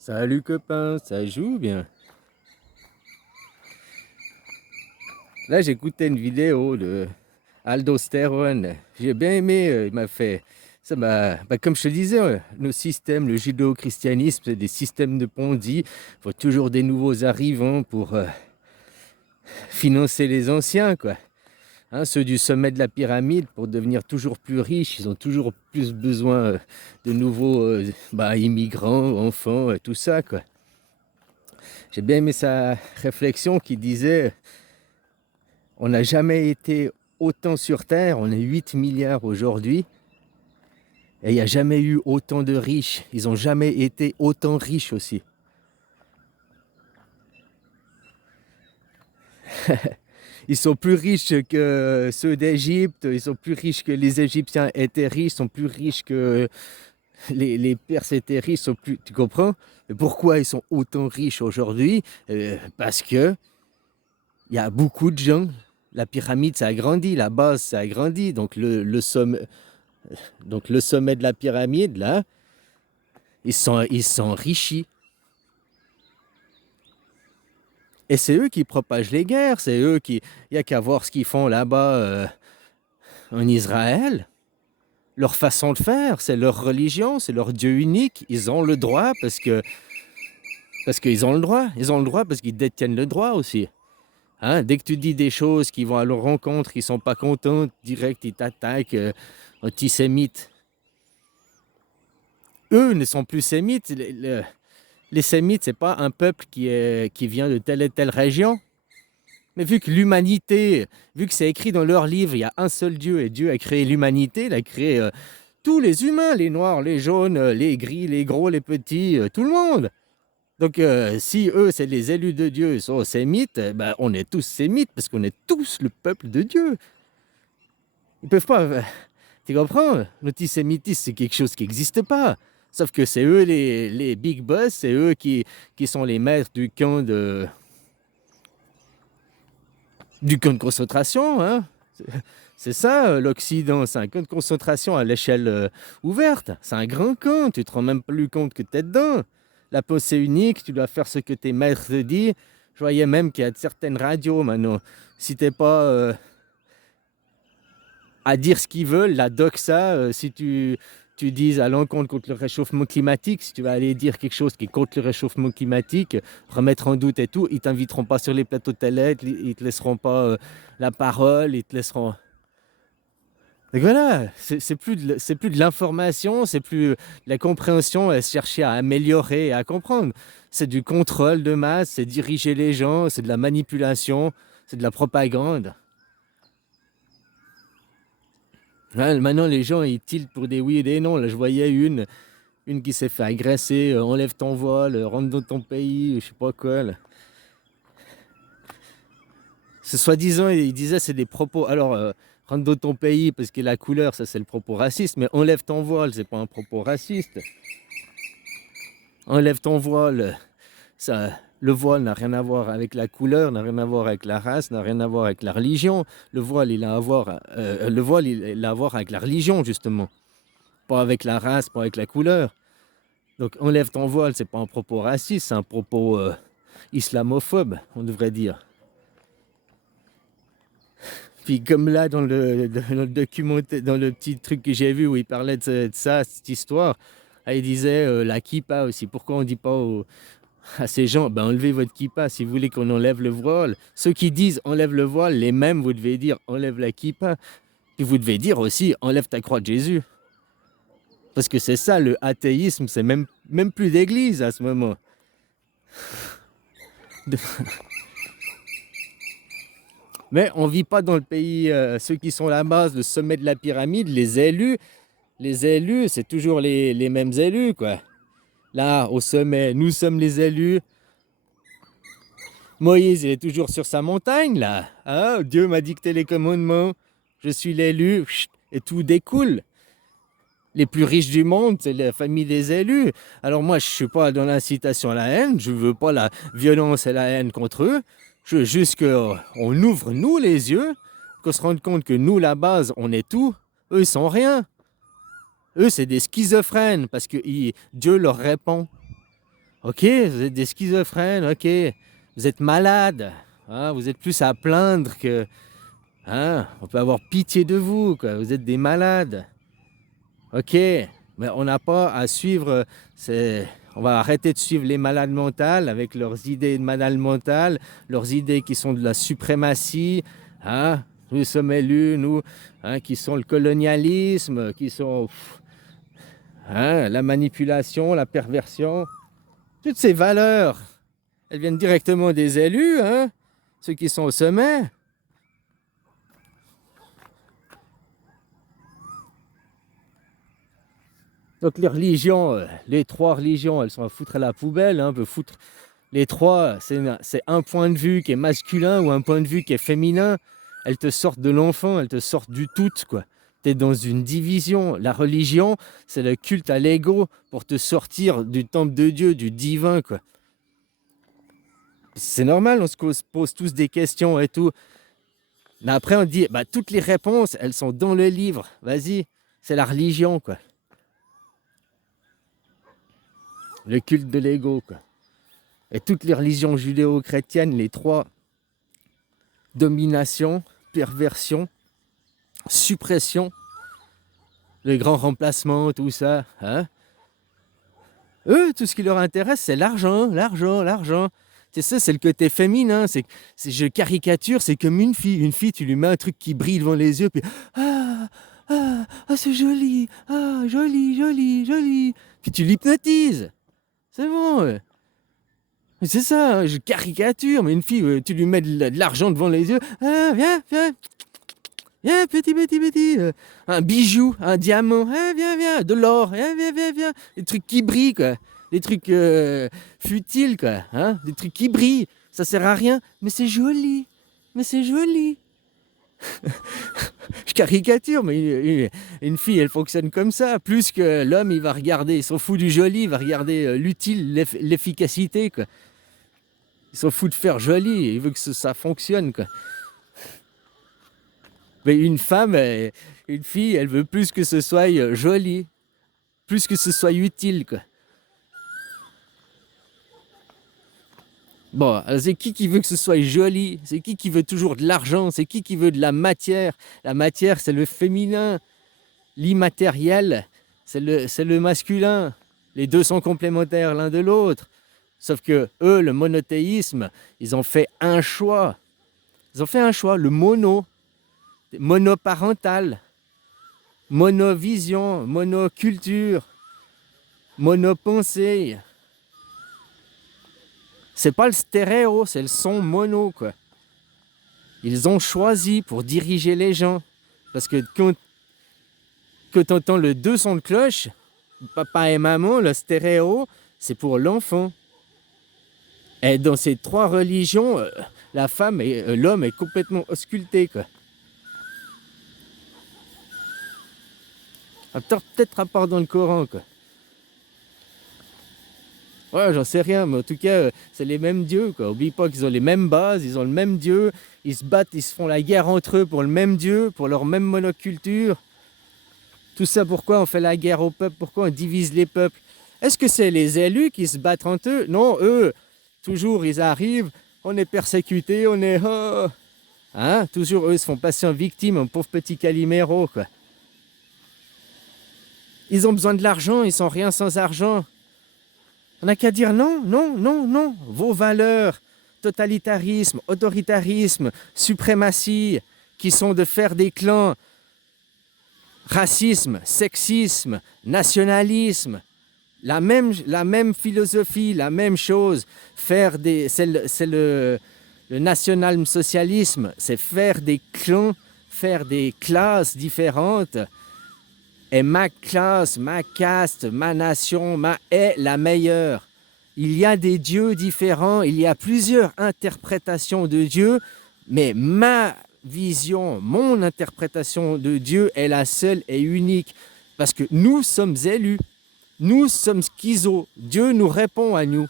Salut copain, ça joue bien. Là j'écoutais une vidéo de Aldo Steron. J'ai bien aimé, il m'a fait. Comme je te disais, nos systèmes, le judéo-christianisme, c'est des systèmes de Ponzi. Il faut toujours des nouveaux arrivants pour financer les anciens, quoi. Hein, ceux du sommet de la pyramide, pour devenir toujours plus riches, ils ont toujours plus besoin de nouveaux immigrants, enfants, tout ça, quoi. J'ai bien aimé sa réflexion qui disait on n'a jamais été autant sur Terre, on est 8 milliards aujourd'hui, et il n'y a jamais eu autant de riches. Ils n'ont jamais été autant riches aussi. Ils sont plus riches que ceux d'Égypte, ils sont plus riches que les Égyptiens étaient riches, ils sont plus riches que les Perses étaient riches, sont plus... Tu comprends? Et pourquoi ils sont autant riches aujourd'hui? Parce que il y a beaucoup de gens. La pyramide, ça a grandi, la base, ça a grandi. Donc le sommet de la pyramide, là, ils sont enrichis. Et c'est eux qui propagent les guerres, c'est eux qui... Il n'y a qu'à voir ce qu'ils font là-bas en Israël. Leur façon de faire, c'est leur religion, c'est leur Dieu unique. Ils ont le droit parce qu'ils ont le droit. Ils ont le droit parce qu'ils détiennent le droit aussi. Hein? Dès que tu dis des choses qui vont à leur rencontre, ils ne sont pas contents, direct, ils t'attaquent, antisémites. Eux ne sont plus sémites. Les sémites, ce n'est pas un peuple qui vient de telle et telle région. Mais vu que l'humanité, vu que c'est écrit dans leur livre, il y a un seul Dieu et Dieu a créé l'humanité, il a créé tous les humains, les noirs, les jaunes, les gris, les gros, les petits, tout le monde. Donc si eux, c'est les élus de Dieu, ils sont sémites, ben, on est tous sémites parce qu'on est tous le peuple de Dieu. Ils peuvent pas... tu comprends? L'antisémitisme, c'est quelque chose qui n'existe pas. Sauf que c'est eux les big boss, c'est eux qui sont les maîtres du camp de concentration. Hein? C'est ça l'Occident, c'est un camp de concentration à l'échelle ouverte. C'est un grand camp, tu te rends même plus compte que tu es dedans. La pensée unique, tu dois faire ce que tes maîtres te disent. Je voyais même qu'il y a certaines radios maintenant. Si t'es pas à dire ce qu'ils veulent, la doxa, si tu dises à l'encontre contre le réchauffement climatique, si tu vas aller dire quelque chose qui est contre le réchauffement climatique, remettre en doute et tout, ils t'inviteront pas sur les plateaux de télé, ils te laisseront pas la parole, ils te laisseront... Donc voilà, c'est plus de l'information, c'est plus de la compréhension, et chercher à améliorer et à comprendre. C'est du contrôle de masse, c'est diriger les gens, c'est de la manipulation, c'est de la propagande. Ouais, maintenant, les gens, ils tiltent pour des oui et des non. Là, je voyais une qui s'est fait agresser, enlève ton voile, rentre dans ton pays, je sais pas quoi. Là. Ce soi-disant, il disait c'est des propos. Alors, rentre dans ton pays parce que la couleur, ça c'est le propos raciste, mais enlève ton voile, c'est pas un propos raciste. Enlève ton voile, ça, le voile n'a rien à voir avec la couleur, n'a rien à voir avec la race, n'a rien à voir avec la religion. Le voile, il a à voir, il a à voir avec la religion, justement. Pas avec la race, pas avec la couleur. Donc enlève ton voile, c'est pas un propos raciste, c'est un propos islamophobe, on devrait dire. Puis comme là, dans le documentaire, dans le petit truc que j'ai vu où il parlait de ça, cette histoire, il disait la kippa aussi. Pourquoi on dit pas à ces gens, ben enlevez votre kippa si vous voulez qu'on enlève le voile. Ceux qui disent enlève le voile, les mêmes, vous devez dire enlève la kippa. Puis vous devez dire aussi enlève ta croix de Jésus. Parce que c'est ça, le athéisme, c'est même plus d'église à ce moment. Mais on ne vit pas dans le pays, ceux qui sont à la base, le sommet de la pyramide, les élus, c'est toujours les mêmes élus, quoi. Là, au sommet, nous sommes les élus. Moïse, il est toujours sur sa montagne, là. Hein? Dieu m'a dicté les commandements, je suis l'élu, et tout découle. Les plus riches du monde, c'est la famille des élus. Alors moi, je ne suis pas dans l'incitation à la haine, je ne veux pas la violence et la haine contre eux. Je veux juste qu'on ouvre, nous, les yeux, qu'on se rende compte que nous, la base, on est tout. Eux, ils sont rien. Eux, c'est des schizophrènes parce que Dieu leur répond. Ok, vous êtes des schizophrènes, ok. Vous êtes malades. Hein, vous êtes plus à plaindre que... Hein, on peut avoir pitié de vous, quoi. Vous êtes des malades. Ok, mais on n'a pas à suivre... On va arrêter de suivre les malades mentales avec leurs idées de malades mentales, leurs idées qui sont de la suprématie. Hein, nous sommes élus, nous, hein, qui sont le colonialisme, qui sont hein, la manipulation, la perversion. Toutes ces valeurs, elles viennent directement des élus, hein, ceux qui sont au sommet. Donc les religions, les trois religions, elles sont à foutre à la poubelle, hein, on peut foutre les trois, c'est un point de vue qui est masculin ou un point de vue qui est féminin. Elles te sortent de l'enfant, elles te sortent du tout, quoi. Tu es dans une division. La religion, c'est le culte à l'ego pour te sortir du temple de Dieu, du divin, quoi. C'est normal, on se pose tous des questions et tout. Mais après, on dit, bah, toutes les réponses, elles sont dans le livre. Vas-y, c'est la religion, quoi. Le culte de l'ego, quoi. Et toutes les religions judéo-chrétiennes, les trois, domination, perversion, suppression, le grand remplacement, tout ça, hein. Eux, tout ce qui leur intéresse, c'est l'argent, l'argent, l'argent. C'est ça, c'est le côté féminin. Je caricature, c'est comme une fille. Une fille, tu lui mets un truc qui brille devant les yeux, puis c'est joli, joli, joli, joli. Puis tu l'hypnotises. C'est bon. Ouais. C'est ça, hein, je caricature, mais une fille, tu lui mets de l'argent devant les yeux. Ah, viens, viens, viens, petit, petit, petit. Un bijou, un diamant. Ah, viens, viens, de l'or. Ah, viens, viens, viens. Des trucs qui brillent, quoi. Des trucs futiles, quoi. Hein? Des trucs qui brillent. Ça sert à rien, mais c'est joli. Mais c'est joli. Je caricature, mais une fille, elle fonctionne comme ça. Plus que l'homme, il va regarder, il s'en fout du joli, il va regarder l'utile, l'efficacité, quoi. Il s'en fout de faire joli, il veut que ça fonctionne, quoi. Mais une femme, une fille, elle veut plus que ce soit joli, plus que ce soit utile, quoi. Bon, c'est qui veut que ce soit joli? C'est qui veut toujours de l'argent? C'est qui veut de la matière? La matière, c'est le féminin. L'immatériel, c'est le masculin. Les deux sont complémentaires l'un de l'autre. Sauf que eux, le monothéisme, ils ont fait un choix. Ils ont fait un choix, le monoparental, monovision, monoculture, monopensée. C'est pas le stéréo, c'est le son mono, quoi. Ils ont choisi pour diriger les gens. Parce que quand tu entends le deux sons de cloche, papa et maman, le stéréo, c'est pour l'enfant. Et dans ces trois religions, la femme et l'homme est complètement ausculté, quoi. Peut-être à part dans le Coran, quoi. Ouais, j'en sais rien, mais en tout cas, c'est les mêmes dieux, quoi. Oublie pas qu'ils ont les mêmes bases, ils ont le même dieu, ils se battent, ils se font la guerre entre eux pour le même dieu, pour leur même monoculture. Tout ça, pourquoi on fait la guerre au peuple? Pourquoi on divise les peuples? Est-ce que c'est les élus qui se battent entre eux? Non, eux, toujours, ils arrivent, on est persécutés, on est... hein? Toujours, eux, se font passer en victime, un pauvre petit Calimero, quoi. Ils ont besoin de l'argent, ils sont rien sans argent. On n'a qu'à dire non, non, non, non. Vos valeurs, totalitarisme, autoritarisme, suprématie, qui sont de faire des clans, racisme, sexisme, nationalisme, la même philosophie, la même chose. C'est le national-socialisme, c'est faire des clans, faire des classes différentes. Et ma classe, ma caste, ma nation, est la meilleure. Il y a des dieux différents, il y a plusieurs interprétations de Dieu, mais ma vision, mon interprétation de Dieu est la seule et unique. Parce que nous sommes élus, nous sommes schizos, Dieu nous répond à nous.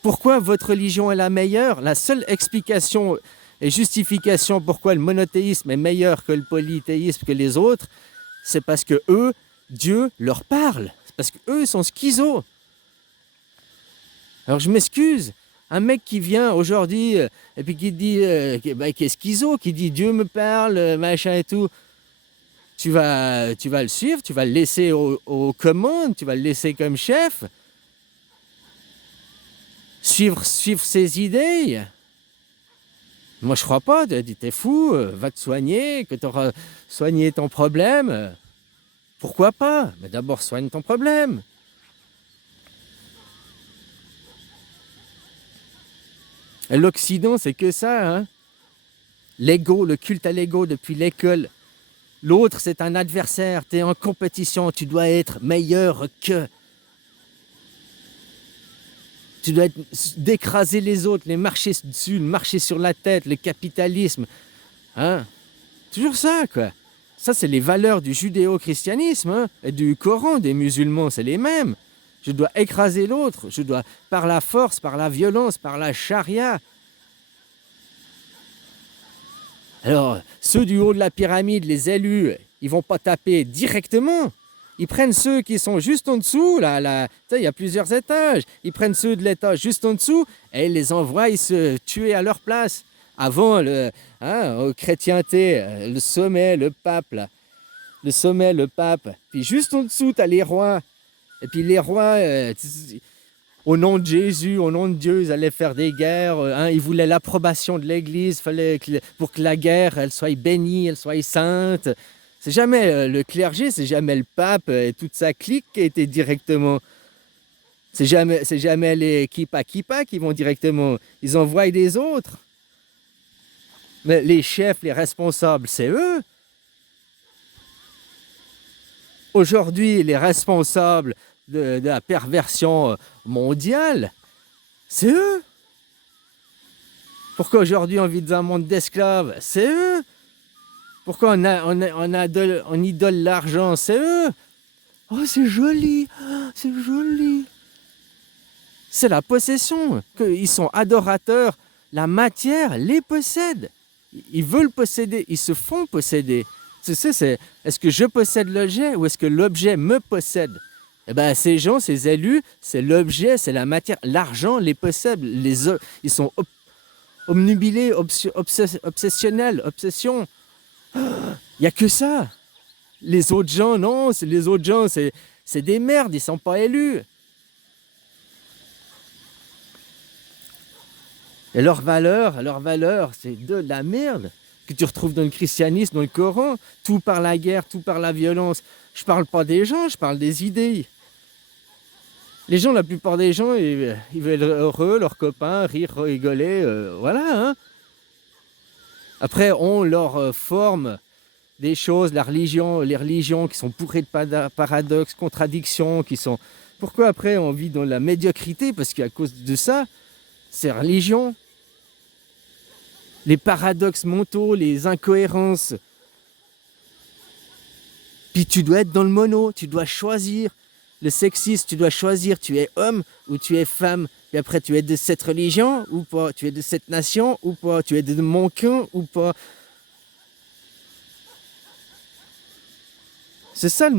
Pourquoi votre religion est la meilleure? La seule explication et justification pourquoi le monothéisme est meilleur que le polythéisme, que les autres, c'est parce que eux, Dieu leur parle. C'est parce qu'eux sont schizos. Alors je m'excuse, un mec qui vient aujourd'hui et puis qui dit, qui est schizo, qui dit Dieu me parle, machin et tout, tu vas le suivre, tu vas le laisser aux commandes, tu vas le laisser comme chef, suivre ses idées. Moi je crois pas, t'es fou, va te soigner, que tu auras soigné ton problème. Pourquoi pas? Mais d'abord soigne ton problème. Et l'Occident, c'est que ça, hein? L'ego, le culte à l'ego depuis l'école. L'autre, c'est un adversaire, tu es en compétition, tu dois être meilleur que. Tu dois d'écraser les autres, les marcher dessus, marcher sur la tête, le capitalisme. Hein? Toujours ça, quoi. Ça, c'est les valeurs du judéo-christianisme, hein, et du Coran, des musulmans, c'est les mêmes. Je dois écraser l'autre, je dois, par la force, par la violence, par la charia. Alors, ceux du haut de la pyramide, les élus, ils vont pas taper directement. Ils prennent ceux qui sont juste en dessous, là, il y a plusieurs étages. Ils prennent ceux de l'étage juste en dessous et ils les envoient se tuer à leur place. Avant, aux chrétientés, le sommet, le pape, là. Le sommet, le pape. Puis juste en dessous, tu as les rois. Et puis les rois, au nom de Jésus, au nom de Dieu, ils allaient faire des guerres. Ils voulaient l'approbation de l'Église pour que la guerre, elle soit bénie, elle soit sainte. C'est jamais le clergé, c'est jamais le pape et toute sa clique qui a été directement. C'est jamais les kippa qui vont directement. Ils envoient des autres. Mais les chefs, les responsables, c'est eux. Aujourd'hui, les responsables de la perversion mondiale, c'est eux. Pourquoi aujourd'hui on vit dans un monde d'esclaves? C'est eux. Pourquoi on idole l'argent? C'est eux. Oh, c'est joli, c'est joli. C'est la possession. Ils sont adorateurs. La matière les possède. Ils veulent posséder, ils se font posséder. Est-ce que je possède l'objet ou est-ce que l'objet me possède? Eh bien, ces gens, ces élus, c'est l'objet, c'est la matière. L'argent les possède. Ils sont obnubilés, obsessionnels, obsession. Il n'y a que ça. Les autres gens, non, les autres gens, c'est des merdes, ils ne sont pas élus. Et leur valeur, c'est de la merde que tu retrouves dans le christianisme, dans le Coran. Tout par la guerre, tout par la violence. Je ne parle pas des gens, je parle des idées. Les gens, la plupart des gens, ils veulent être heureux, leurs copains, rire, rigoler, voilà. Hein. Après, on leur forme des choses, les religions qui sont bourrées de paradoxes, contradictions, qui sont... Pourquoi après on vit dans la médiocrité? Parce qu'à cause de ça, ces religions, les paradoxes mentaux, les incohérences. Puis tu dois être dans le mono, tu dois choisir. Le sexisme, tu dois choisir, tu es homme ou tu es femme. Puis après, tu es de cette religion ou pas, tu es de cette nation ou pas, tu es de mon camp ou pas. C'est ça le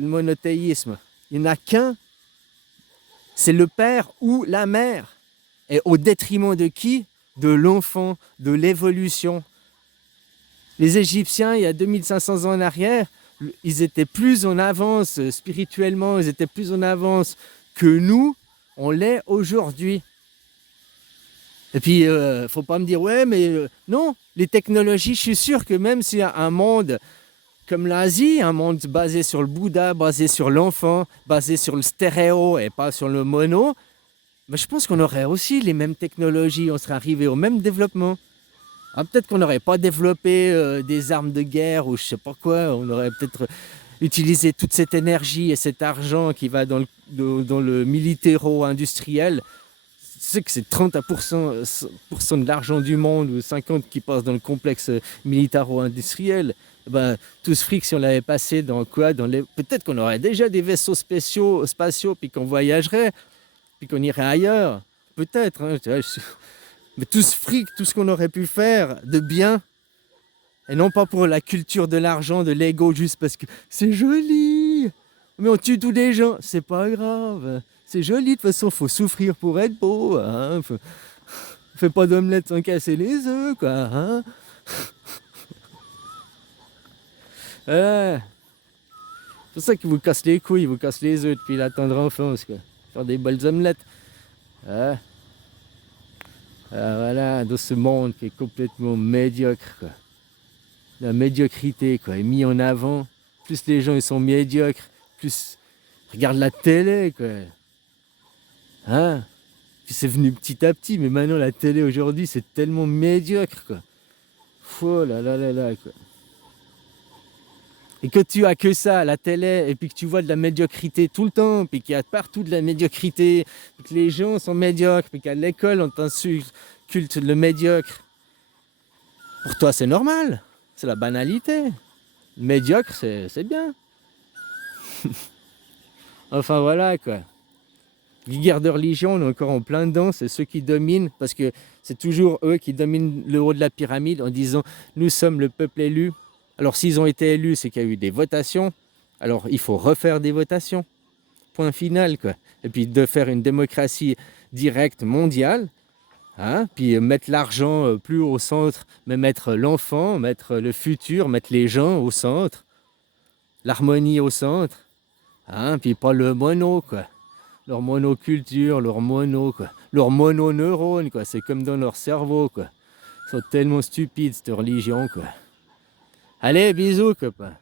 monothéisme. Il n'y en a qu'un, c'est le père ou la mère. Et au détriment de qui? De l'enfant, de l'évolution. Les Égyptiens, il y a 2500 ans en arrière, ils étaient plus en avance spirituellement, ils étaient plus en avance que nous, on l'est aujourd'hui. Et puis, faut pas me dire, ouais, mais non, les technologies, je suis sûr que même s'il y a un monde comme l'Asie, un monde basé sur le Bouddha, basé sur l'enfant, basé sur le stéréo et pas sur le mono, mais je pense qu'on aurait aussi les mêmes technologies, on serait arrivé au même développement. Ah, peut-être qu'on n'aurait pas développé des armes de guerre ou je sais pas quoi, on aurait peut-être utilisé toute cette énergie et cet argent qui va dans le militéro-industriel. Tu sais que c'est 30% de l'argent du monde ou 50% qui passe dans le complexe militaro-industriel. Ben, tout ce fric, si on l'avait passé dans quoi peut-être qu'on aurait déjà des vaisseaux spatiaux puis qu'on voyagerait, puis qu'on irait ailleurs. Peut-être. Hein, mais tout ce fric, tout ce qu'on aurait pu faire de bien, et non pas pour la culture de l'argent, de l'ego, juste parce que c'est joli. Mais on tue tous les gens, c'est pas grave. C'est joli, de toute façon, faut souffrir pour être beau, hein. Fais pas d'omelette sans casser les œufs, quoi, hein. C'est pour ça qu'ils vous cassent les couilles, ils vous cassent les œufs depuis la tendre enfance, quoi. Faire des belles omelettes. Ah, voilà, dans ce monde qui est complètement médiocre, quoi. La médiocrité, quoi, est mise en avant. Plus les gens ils sont médiocres, plus regarde la télé, quoi. Hein? Puis c'est venu petit à petit, mais maintenant la télé aujourd'hui c'est tellement médiocre, quoi. Oh là là là là, quoi. Et que tu as que ça, la télé, et puis que tu vois de la médiocrité tout le temps, puis qu'il y a partout de la médiocrité, puis que les gens sont médiocres, puis qu'à l'école on t'insulte le médiocre. Pour toi c'est normal, c'est la banalité. Médiocre c'est bien. Enfin voilà, quoi. Les guerres de religion, on est encore en plein dedans, c'est ceux qui dominent, parce que c'est toujours eux qui dominent le haut de la pyramide en disant nous sommes le peuple élu. Alors s'ils ont été élus, c'est qu'il y a eu des votations. Alors il faut refaire des votations. Point final, quoi. Et puis de faire une démocratie directe mondiale, hein, puis mettre l'argent plus au centre, mais mettre l'enfant, mettre le futur, mettre les gens au centre, l'harmonie au centre, hein, puis pas le mono, quoi. Leur monoculture, leur mono, quoi. Leurs mononeurones, quoi. C'est comme dans leur cerveau, quoi. Ils sont tellement stupides, cette religion, quoi. Allez, bisous, copain.